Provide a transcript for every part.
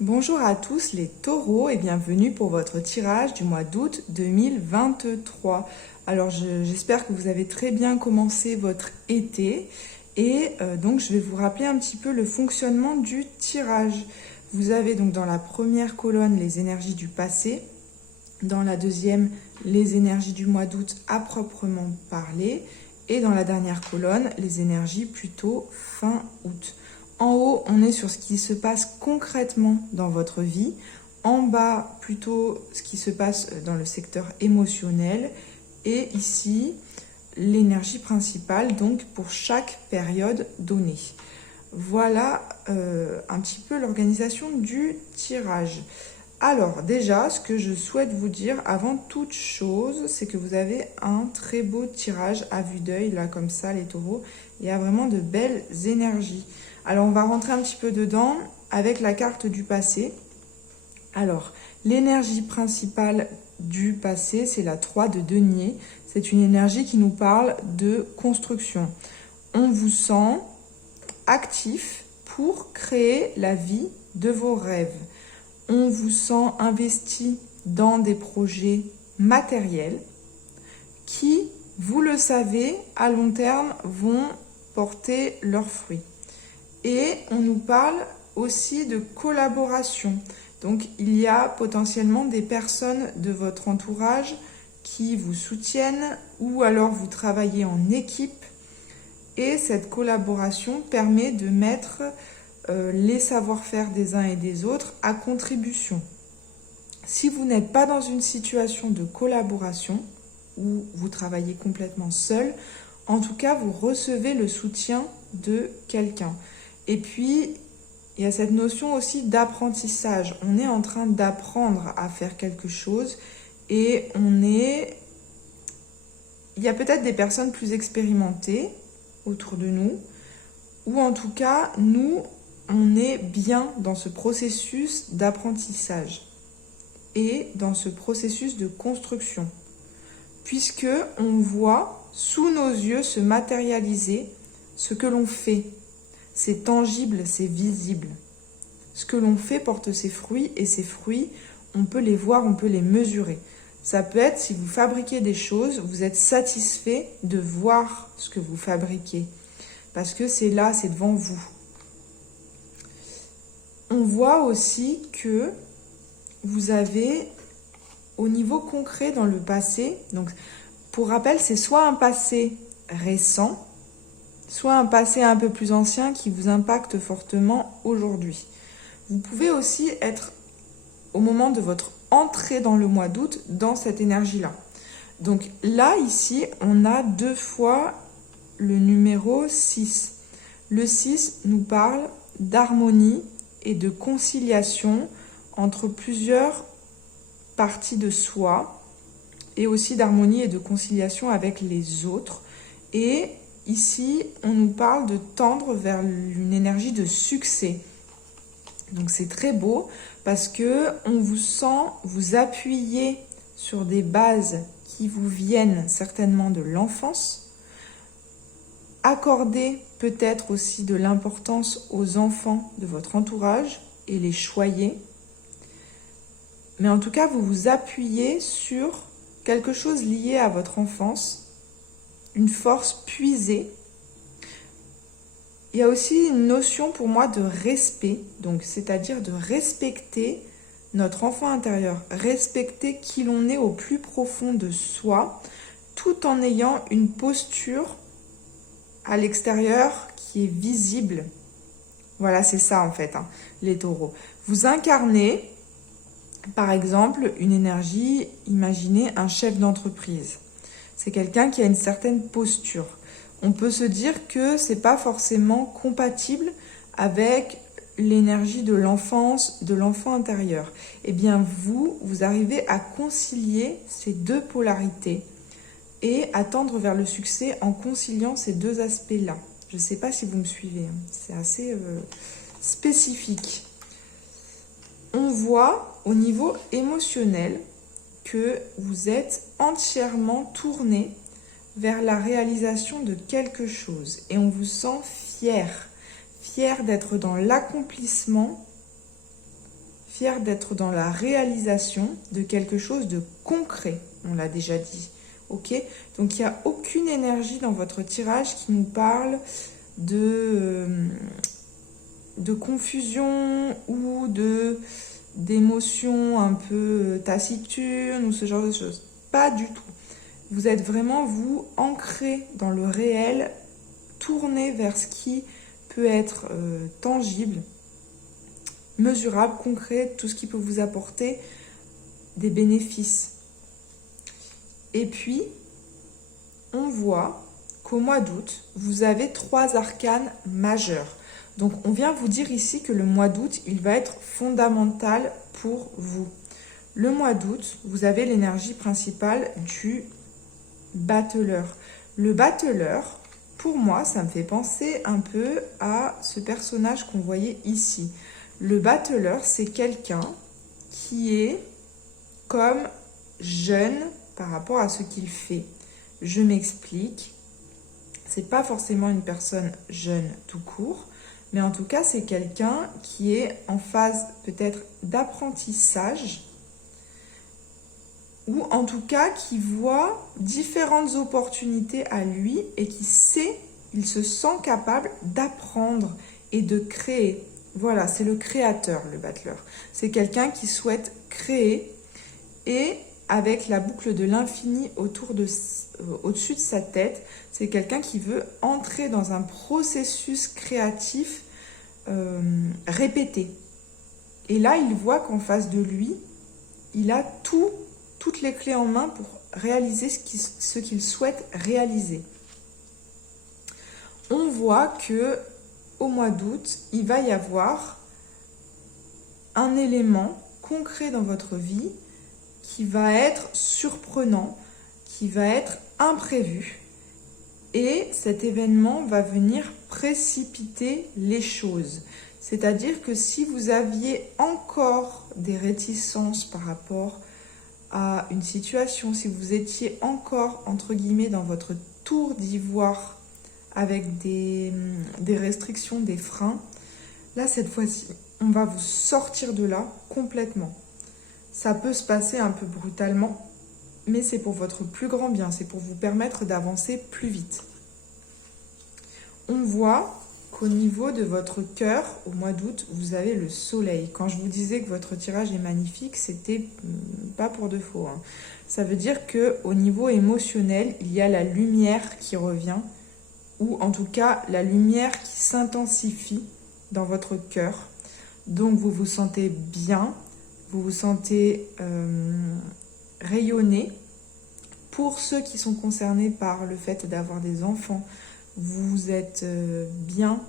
Bonjour à tous les taureaux et bienvenue pour votre tirage du mois d'août 2023. Alors j'espère que vous avez très bien commencé votre été et donc je vais vous rappeler un petit peu le fonctionnement du tirage. Vous avez donc dans la première colonne les énergies du passé, dans la deuxième les énergies du mois d'août à proprement parler et dans la dernière colonne les énergies plutôt fin août. En haut, on est sur ce qui se passe concrètement dans votre vie. En bas, plutôt ce qui se passe dans le secteur émotionnel. Et ici, l'énergie principale, donc pour chaque période donnée. Voilà un petit peu l'organisation du tirage. Alors déjà, ce que je souhaite vous dire avant toute chose, c'est que vous avez un très beau tirage à vue d'œil, là comme ça les taureaux. Il y a vraiment de belles énergies. Alors on va rentrer un petit peu dedans avec la carte du passé. Alors l'énergie principale du passé, c'est la 3 de denier. C'est une énergie qui nous parle de construction. On vous sent actif pour créer la vie de vos rêves. On vous sent investi dans des projets matériels qui, vous le savez, à long terme vont porter leurs fruits. Et on nous parle aussi de collaboration. Donc il y a potentiellement des personnes de votre entourage qui vous soutiennent ou alors vous travaillez en équipe. Et cette collaboration permet de mettre les savoir-faire des uns et des autres à contribution. Si vous n'êtes pas dans une situation de collaboration où vous travaillez complètement seul, en tout cas vous recevez le soutien de quelqu'un. Et puis, il y a cette notion aussi d'apprentissage. On est en train d'apprendre à faire quelque chose et il y a peut-être des personnes plus expérimentées autour de nous, ou en tout cas, nous, on est bien dans ce processus d'apprentissage et dans ce processus de construction, puisque on voit sous nos yeux se matérialiser ce que l'on fait. C'est tangible, c'est visible. Ce que l'on fait porte ses fruits et ces fruits, on peut les voir, on peut les mesurer. Ça peut être, si vous fabriquez des choses, vous êtes satisfait de voir ce que vous fabriquez. Parce que c'est là, c'est devant vous. On voit aussi que vous avez, au niveau concret dans le passé, donc pour rappel, c'est soit un passé récent, soit un passé un peu plus ancien qui vous impacte fortement aujourd'hui. Vous pouvez aussi être, au moment de votre entrée dans le mois d'août, dans cette énergie-là. Donc là, ici, on a 2 fois le numéro 6. Le 6 nous parle d'harmonie et de conciliation entre plusieurs parties de soi, et aussi d'harmonie et de conciliation avec les autres. Et ici, on nous parle de tendre vers une énergie de succès. Donc c'est très beau parce que on vous sent vous appuyer sur des bases qui vous viennent certainement de l'enfance. Accorder peut-être aussi de l'importance aux enfants de votre entourage et les choyer. Mais en tout cas, vous vous appuyez sur quelque chose lié à votre enfance, une force puisée. Il y a aussi une notion pour moi de respect, donc c'est-à-dire de respecter notre enfant intérieur, respecter qui l'on est au plus profond de soi, tout en ayant une posture à l'extérieur qui est visible. Voilà, c'est ça en fait, les taureaux. Vous incarnez, par exemple, une énergie, imaginez un chef d'entreprise. C'est quelqu'un qui a une certaine posture. On peut se dire que c'est pas forcément compatible avec l'énergie de l'enfance, de l'enfant intérieur. Eh bien, vous arrivez à concilier ces 2 polarités et à tendre vers le succès en conciliant ces 2 aspects-là. Je ne sais pas si vous me suivez, c'est assez spécifique. On voit au niveau émotionnel que vous êtes entièrement tourné vers la réalisation de quelque chose et on vous sent fier d'être dans l'accomplissement fier d'être dans la réalisation de quelque chose de concret. On l'a déjà dit. Ok? Donc, il n'y a aucune énergie dans votre tirage qui nous parle de confusion ou d'émotions un peu taciturnes ou ce genre de choses. Pas du tout. Vous êtes vraiment, vous, ancré dans le réel, tourné vers ce qui peut être tangible, mesurable, concret, tout ce qui peut vous apporter des bénéfices. Et puis, on voit qu'au mois d'août, vous avez 3 arcanes majeurs. Donc, on vient vous dire ici que le mois d'août, il va être fondamental pour vous. Le mois d'août, vous avez l'énergie principale du battleur. Le battleur, pour moi, ça me fait penser un peu à ce personnage qu'on voyait ici. Le battleur, c'est quelqu'un qui est comme jeune par rapport à ce qu'il fait. Je m'explique. C'est pas forcément une personne jeune tout court, mais en tout cas, c'est quelqu'un qui est en phase peut-être d'apprentissage ou en tout cas qui voit différentes opportunités à lui et qui sait, il se sent capable d'apprendre et de créer. Voilà, c'est le créateur, le battleur. C'est quelqu'un qui souhaite créer et avec la boucle de l'infini au-dessus de sa tête, c'est quelqu'un qui veut entrer dans un processus créatif répété. Et là, il voit qu'en face de lui, il a toutes les clés en main pour réaliser ce qu'il souhaite réaliser. On voit que au mois d'août, il va y avoir un élément concret dans votre vie qui va être surprenant, qui va être imprévu. Et cet événement va venir précipiter les choses. C'est-à-dire que si vous aviez encore des réticences par rapport à une situation, si vous étiez encore, entre guillemets, dans votre tour d'ivoire avec des restrictions, des freins, là, cette fois-ci, on va vous sortir de là complètement. Ça peut se passer un peu brutalement, mais c'est pour votre plus grand bien, c'est pour vous permettre d'avancer plus vite. On voit qu'au niveau de votre cœur, au mois d'août, vous avez le soleil. Quand je vous disais que votre tirage est magnifique, c'était pas pour de faux. Hein. Ça veut dire qu'au niveau émotionnel, il y a la lumière qui revient, ou en tout cas la lumière qui s'intensifie dans votre cœur. Donc vous vous sentez bien, vous vous sentez rayonner. Pour ceux qui sont concernés par le fait d'avoir des enfants, vous êtes bien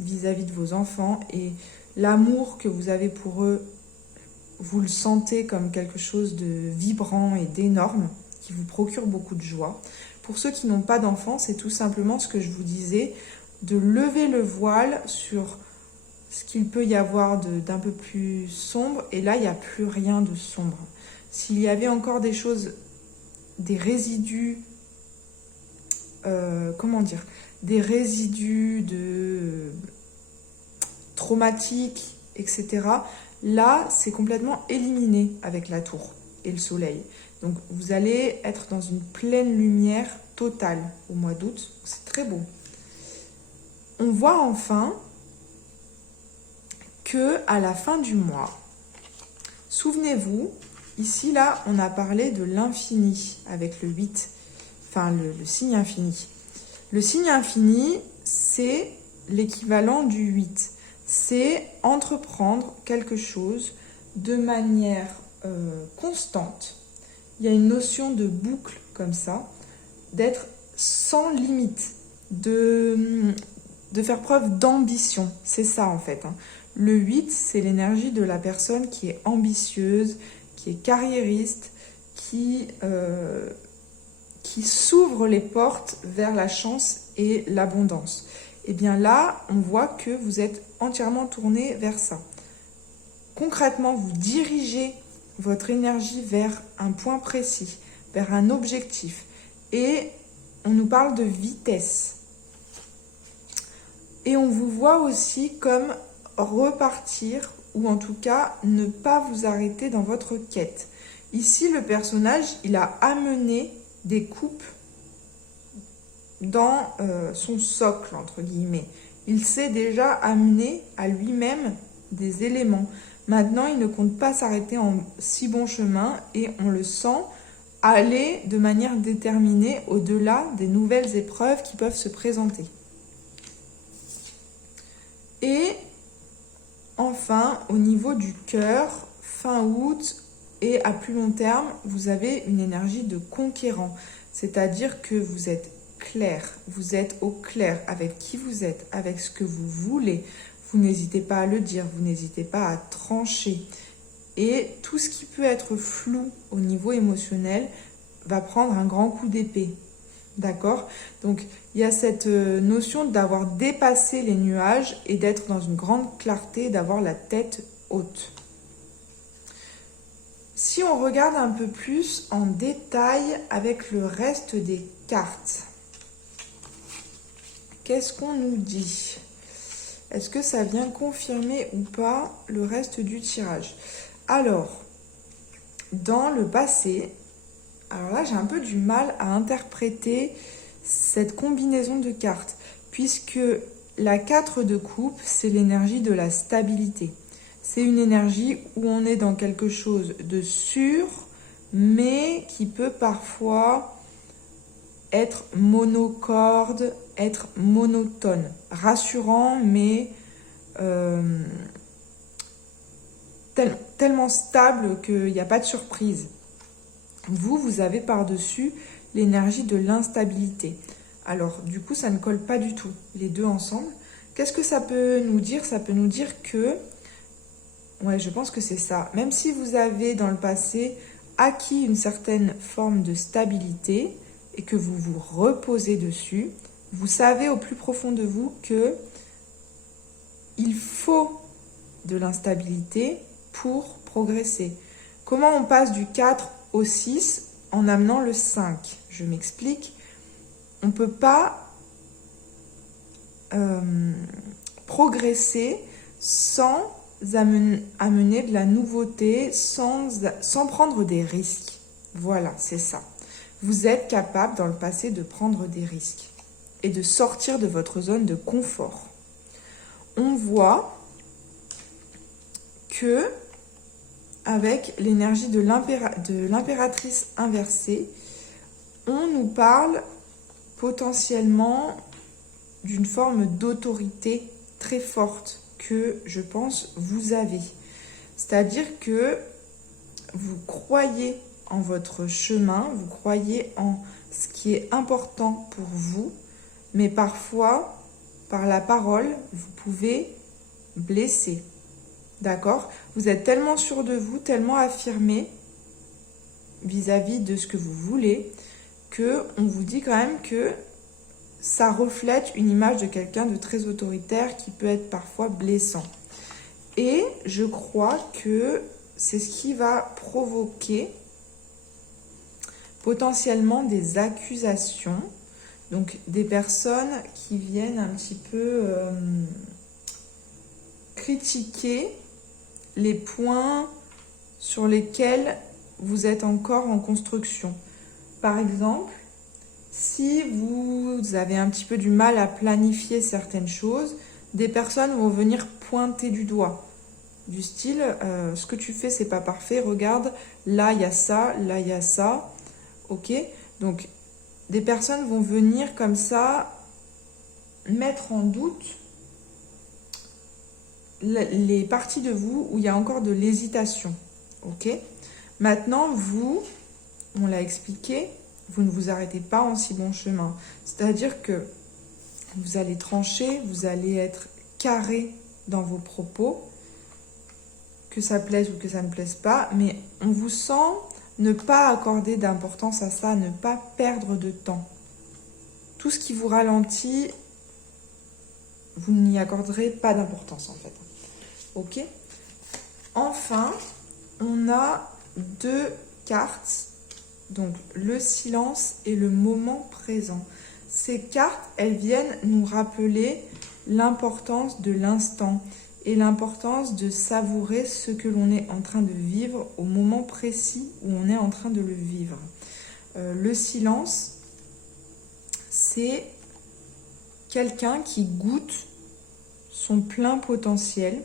vis-à-vis de vos enfants et l'amour que vous avez pour eux, vous le sentez comme quelque chose de vibrant et d'énorme qui vous procure beaucoup de joie. Pour ceux qui n'ont pas d'enfants, c'est tout simplement ce que je vous disais, de lever le voile sur ce qu'il peut y avoir d'un peu plus sombre et là, il n'y a plus rien de sombre. S'il y avait encore des choses, des résidus, des résidus traumatiques, etc. Là, c'est complètement éliminé avec la tour et le soleil. Donc, vous allez être dans une pleine lumière totale au mois d'août. C'est très beau. On voit enfin que à la fin du mois, souvenez-vous, ici, là, on a parlé de l'infini avec le 8. Enfin, le signe infini. Le signe infini, c'est l'équivalent du 8. C'est entreprendre quelque chose de manière constante. Il y a une notion de boucle comme ça, d'être sans limite, de faire preuve d'ambition. C'est ça en fait. Hein. Le 8, c'est l'énergie de la personne qui est ambitieuse, qui est carriériste, qui s'ouvre les portes vers la chance et l'abondance. Et bien là, on voit que vous êtes entièrement tourné vers ça. Concrètement, vous dirigez votre énergie vers un point précis, vers un objectif. Et on nous parle de vitesse. Et on vous voit aussi comme repartir ou en tout cas ne pas vous arrêter dans votre quête. Ici, le personnage, il a amené des coupes dans son socle, entre guillemets. Il s'est déjà amené à lui-même des éléments. Maintenant, il ne compte pas s'arrêter en si bon chemin et on le sent aller de manière déterminée au-delà des nouvelles épreuves qui peuvent se présenter. Et enfin, au niveau du cœur, fin août et à plus long terme, vous avez une énergie de conquérant. C'est-à-dire que vous êtes clair, vous êtes au clair avec qui vous êtes, avec ce que vous voulez. Vous n'hésitez pas à le dire, vous n'hésitez pas à trancher. Et tout ce qui peut être flou au niveau émotionnel va prendre un grand coup d'épée. D'accord? Donc, il y a cette notion d'avoir dépassé les nuages et d'être dans une grande clarté, d'avoir la tête haute. Si on regarde un peu plus en détail avec le reste des cartes, qu'est-ce qu'on nous dit? Est-ce que ça vient confirmer ou pas le reste du tirage? Alors, dans le passé, alors là j'ai un peu du mal à interpréter cette combinaison de cartes, puisque la 4 de coupe, c'est l'énergie de la stabilité. C'est une énergie où on est dans quelque chose de sûr, mais qui peut parfois être monocorde, être monotone, rassurant, mais tellement stable qu'il n'y a pas de surprise. Vous avez par-dessus l'énergie de l'instabilité. Alors, du coup, ça ne colle pas du tout, les deux ensemble. Qu'est-ce que ça peut nous dire? Ça peut nous dire que, ouais, je pense que c'est ça. Même si vous avez, dans le passé, acquis une certaine forme de stabilité et que vous vous reposez dessus, vous savez au plus profond de vous que il faut de l'instabilité pour progresser. Comment on passe du 4 au 6 en amenant le 5? Je m'explique. On ne peut pas progresser sans amener de la nouveauté, sans prendre des risques. Voilà, c'est ça. Vous êtes capable dans le passé de prendre des risques et de sortir de votre zone de confort. On voit que avec l'énergie de l'impératrice inversée, on nous parle potentiellement d'une forme d'autorité très forte que je pense vous avez. C'est-à-dire que vous croyez en votre chemin, vous croyez en ce qui est important pour vous, mais parfois, par la parole, vous pouvez blesser. D'accord? Vous êtes tellement sûr de vous, tellement affirmé vis-à-vis de ce que vous voulez, qu'on vous dit quand même que ça reflète une image de quelqu'un de très autoritaire qui peut être parfois blessant. Et je crois que c'est ce qui va provoquer potentiellement des accusations, donc des personnes qui viennent un petit peu critiquer les points sur lesquels vous êtes encore en construction. Par exemple, si vous avez un petit peu du mal à planifier certaines choses, des personnes vont venir pointer du doigt. Du style, ce que tu fais, c'est pas parfait, regarde, là il y a ça, là il y a ça. Ok? Donc, des personnes vont venir comme ça mettre en doute les parties de vous où il y a encore de l'hésitation. Ok? Maintenant, vous, on l'a expliqué, vous ne vous arrêtez pas en si bon chemin. C'est-à-dire que vous allez trancher, vous allez être carré dans vos propos, que ça plaise ou que ça ne plaise pas, mais on vous sent ne pas accorder d'importance à ça, ne pas perdre de temps. Tout ce qui vous ralentit, vous n'y accorderez pas d'importance en fait. Ok? Enfin, on a deux cartes, donc le silence et le moment présent. Ces cartes, elles viennent nous rappeler l'importance de l'instant et l'importance de savourer ce que l'on est en train de vivre au moment précis où on est en train de le vivre. Le silence, c'est quelqu'un qui goûte son plein potentiel,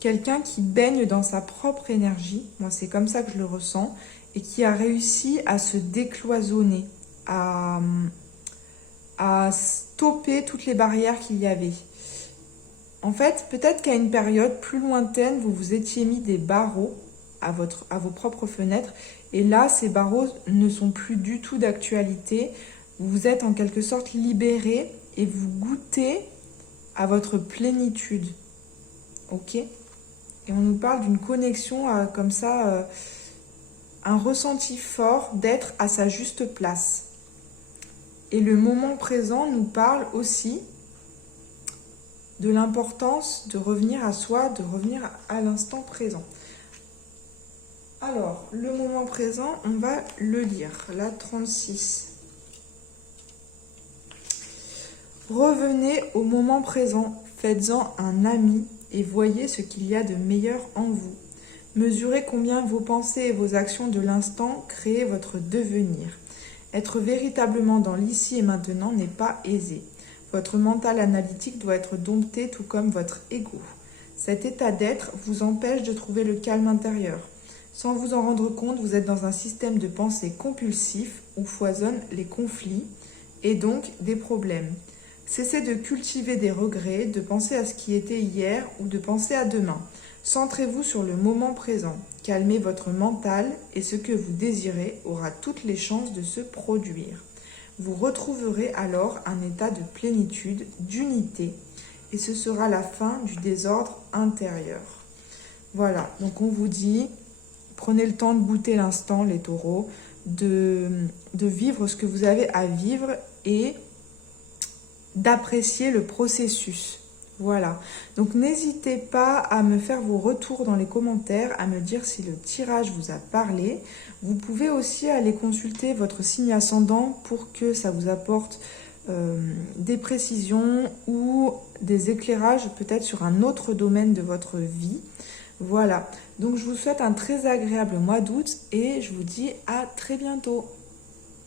quelqu'un qui baigne dans sa propre énergie, moi c'est comme ça que je le ressens, et qui a réussi à se décloisonner, à stopper toutes les barrières qu'il y avait. En fait, peut-être qu'à une période plus lointaine, vous vous étiez mis des barreaux à vos propres fenêtres, et là, ces barreaux ne sont plus du tout d'actualité. Vous vous êtes en quelque sorte libéré et vous goûtez à votre plénitude. Ok ? Et on nous parle d'une connexion comme ça, un ressenti fort d'être à sa juste place. Et le moment présent nous parle aussi de l'importance de revenir à soi, de revenir à l'instant présent. Alors, le moment présent, on va le lire, la 36. Revenez au moment présent, faites-en un ami et voyez ce qu'il y a de meilleur en vous. Mesurez combien vos pensées et vos actions de l'instant créent votre devenir. Être véritablement dans l'ici et maintenant n'est pas aisé. Votre mental analytique doit être dompté tout comme votre ego. Cet état d'être vous empêche de trouver le calme intérieur. Sans vous en rendre compte, vous êtes dans un système de pensée compulsif où foisonnent les conflits et donc des problèmes. Cessez de cultiver des regrets, de penser à ce qui était hier ou de penser à demain. Centrez-vous sur le moment présent. Calmez votre mental et ce que vous désirez aura toutes les chances de se produire. Vous retrouverez alors un état de plénitude, d'unité, et ce sera la fin du désordre intérieur. Voilà, donc on vous dit, prenez le temps de goûter l'instant, les taureaux, de vivre ce que vous avez à vivre et d'apprécier le processus. Voilà, donc n'hésitez pas à me faire vos retours dans les commentaires, à me dire si le tirage vous a parlé. Vous pouvez aussi aller consulter votre signe ascendant pour que ça vous apporte des précisions ou des éclairages peut-être sur un autre domaine de votre vie. Voilà, donc je vous souhaite un très agréable mois d'août et je vous dis à très bientôt.